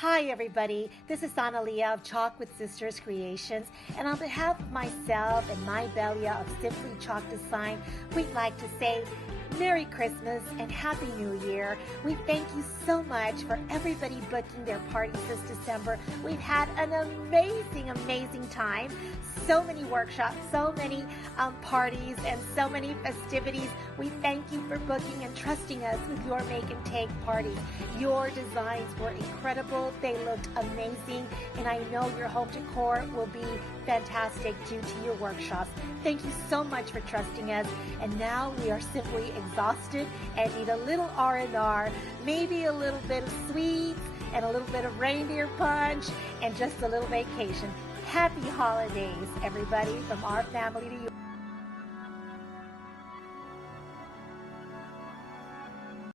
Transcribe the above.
Hi everybody, this is Analia of Chalk with Sisters Creations, and on behalf of myself and my Belia of Simply Chalk Design, we'd like to say Merry Christmas and Happy New Year. We thank you so much for everybody booking their parties this December. We've had an amazing time. So many workshops, so many parties, and so many festivities. We thank you for booking and trusting us with your make and take parties. Your designs were incredible. They looked amazing, and I know your home decor will be fantastic due to your workshops. Thank you so much for trusting us. And now we are simply exhausted and need a little R&R, maybe a little bit of sweets and a little bit of reindeer punch and just a little vacation. Happy holidays, everybody, from our family to you.